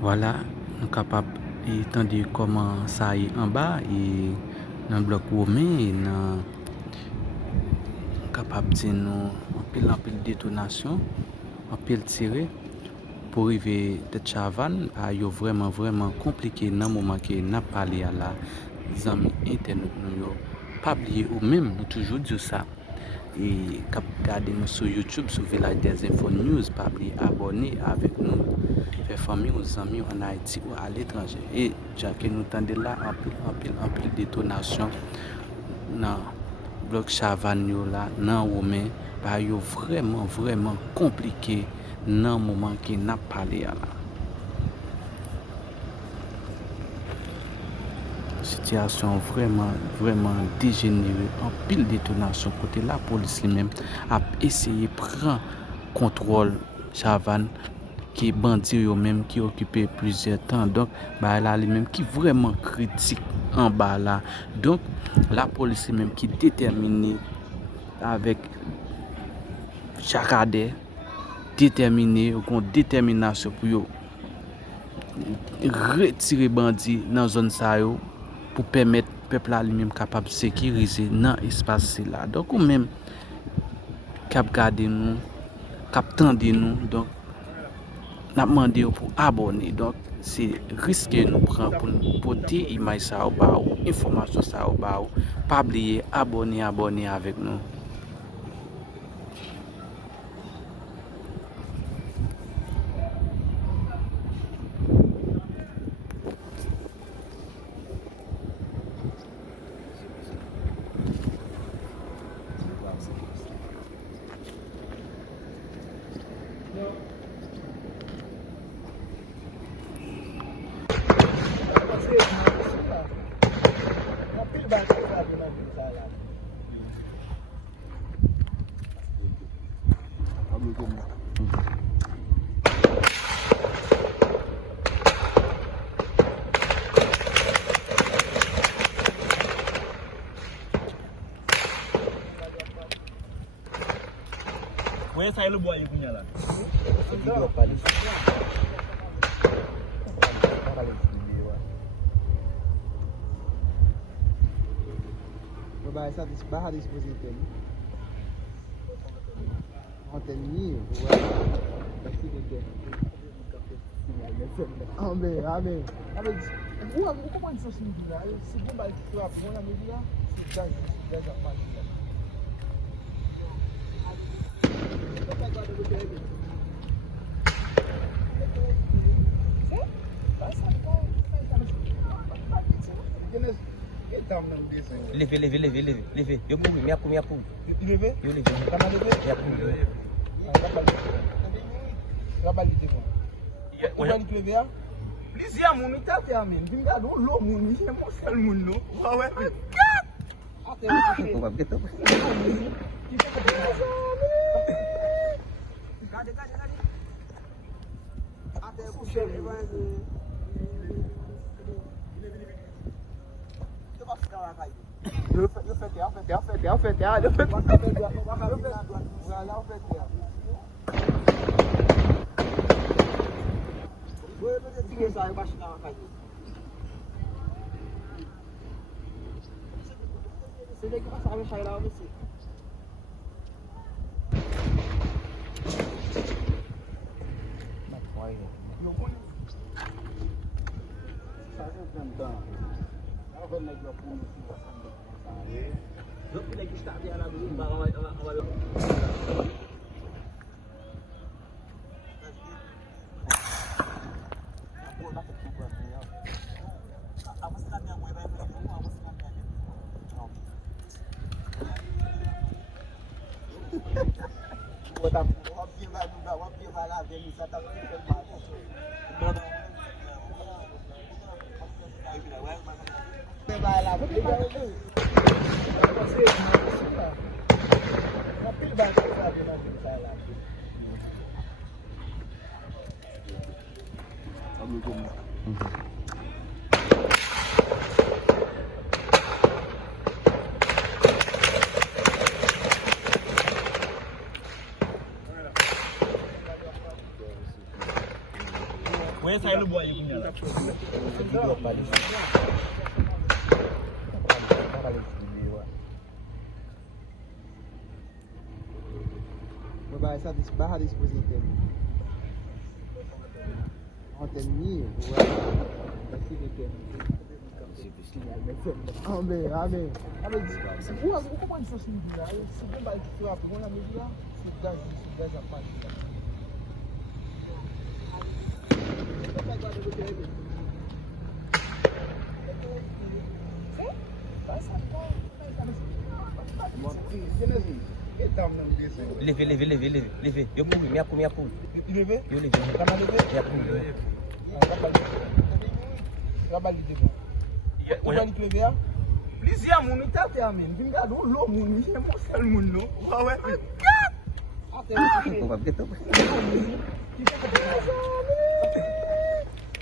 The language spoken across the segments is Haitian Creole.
Voilà, nous sommes capables de comment ça est en bas et dans le bloc romain et nous capable de dire nous en pile détonation, en pile tiré pour arriver de Chavan à yo vraiment compliqué dans le moment que n'a parlé à la amis internet nous yo pas oublier ou même nous toujours dire ça et cap garder nous sur YouTube sur Village des Infos News pas oublier abonner avec nous faire famille aux amis en Haïti ou à l'étranger et déjà que nous tendez là en pile détonation dans bloc Chavan yo là dans Romain bah yo vraiment compliqué dans le moment que n'a parlé à la situation vraiment dégénérée en pile détonation côté la police lui-même a essayé de prendre contrôle Chavan qui est bandit eux-mêmes qui occupé plusieurs temps donc bah là lui-même qui vraiment critique en bas là donc la police même qui est déterminée avec chacadé déterminé ou détermination pour retirer bandit dans zone ça yo pour permettre peuple là lui-même capable de sécuriser dans espace là donc ou même cap garder nous cap tendre nous donc n'a demandé pour abonner donc c'est risqué nous prend pour porter image ça au bas information ça au bas pas oublier abonner avec nous. Where is the boy? Barra dispositif. Antenne Amém. Como isso significa? Se bomba que tu apõe na mídia, se dá a parte. Levez. Eu vou me apur. Levez? Eu levei. Tá na levez? Me apur. Trabalho de bom. O que tu levez? Lizia, moun, tá até amém. Vim dar um lobo, moun, é mostrar o mundo. Ué, até o Cadê? Até o chefe vai ver. Eu vou ficar lá, vai. Eu fetei. Você tem que passar a mexer lá você. Vai lá ver, ele já tá vai lá, vou pegar ele. Uma pilha vai lá. Where say le boy you punya lah. Video pali. Babae sa barra dispositif. Antenne mille, ouais. Merci de te. Amém, amém. Como é que você se vira? Se você vai tirar a bola, me vira. Se dá a parte. Levez. Eu vou me apur. Lever? Eu levei. Tá mais lever? Me apur. Trabalho de bom. Olha que lever. Lizia moun ita te amen. Vim ga do lo moun, je mo sel moun no. Wa we. Até o Vai beto.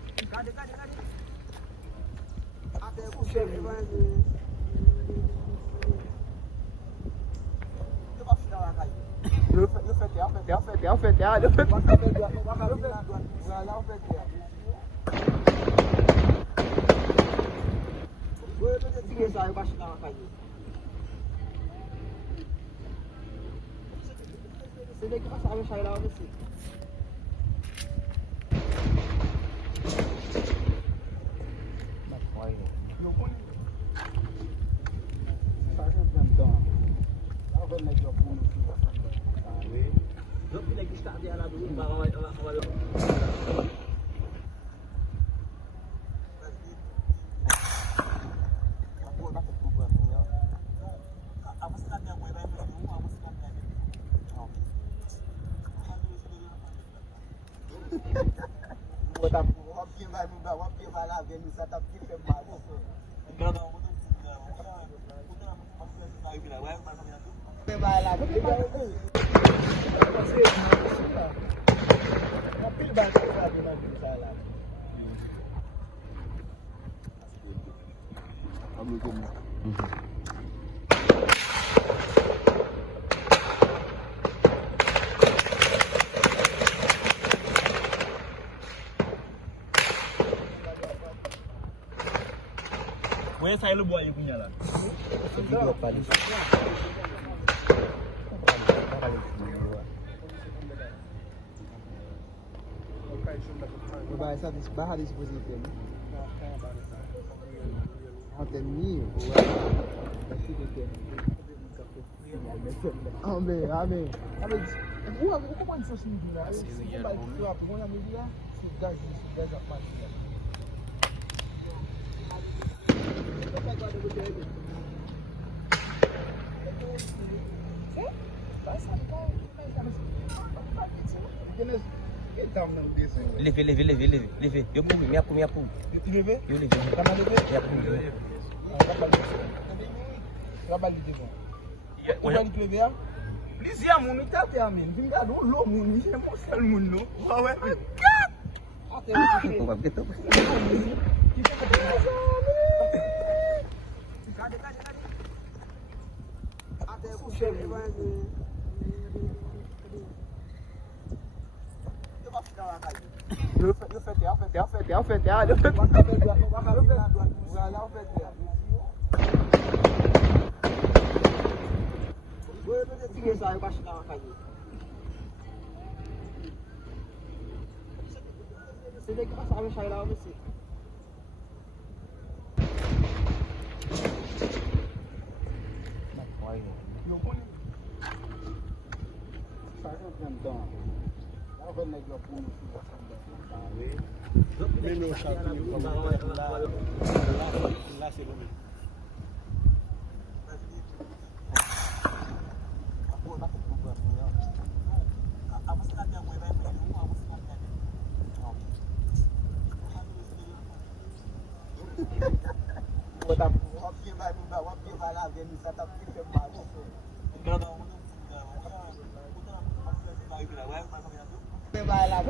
Cadê? Até o chefe vai. Eu vou ficar lá, cara. Eu Where say le boy you punya lah. Video pali. Babae sa barra dispositif. Antenne mille, ouais. Merci de te. Amém. Como é que você se vira? Se você vai tirar a bola, me vira. Se dá a parte. Levez. Eu vou me apur. Lever? Eu levei. Tá mais lever? Me apur. Trabalho de bom. Olha que lever. Lizia moun ita te amen. Vim ga do lo moun, je mo sel moun no. Wa we. Até Vai beto. Cadê? Até o chefe vai. Eu vou ficar lá, cara. Eu fetei. Você tem que passar a mexer lá, você. Vai lá,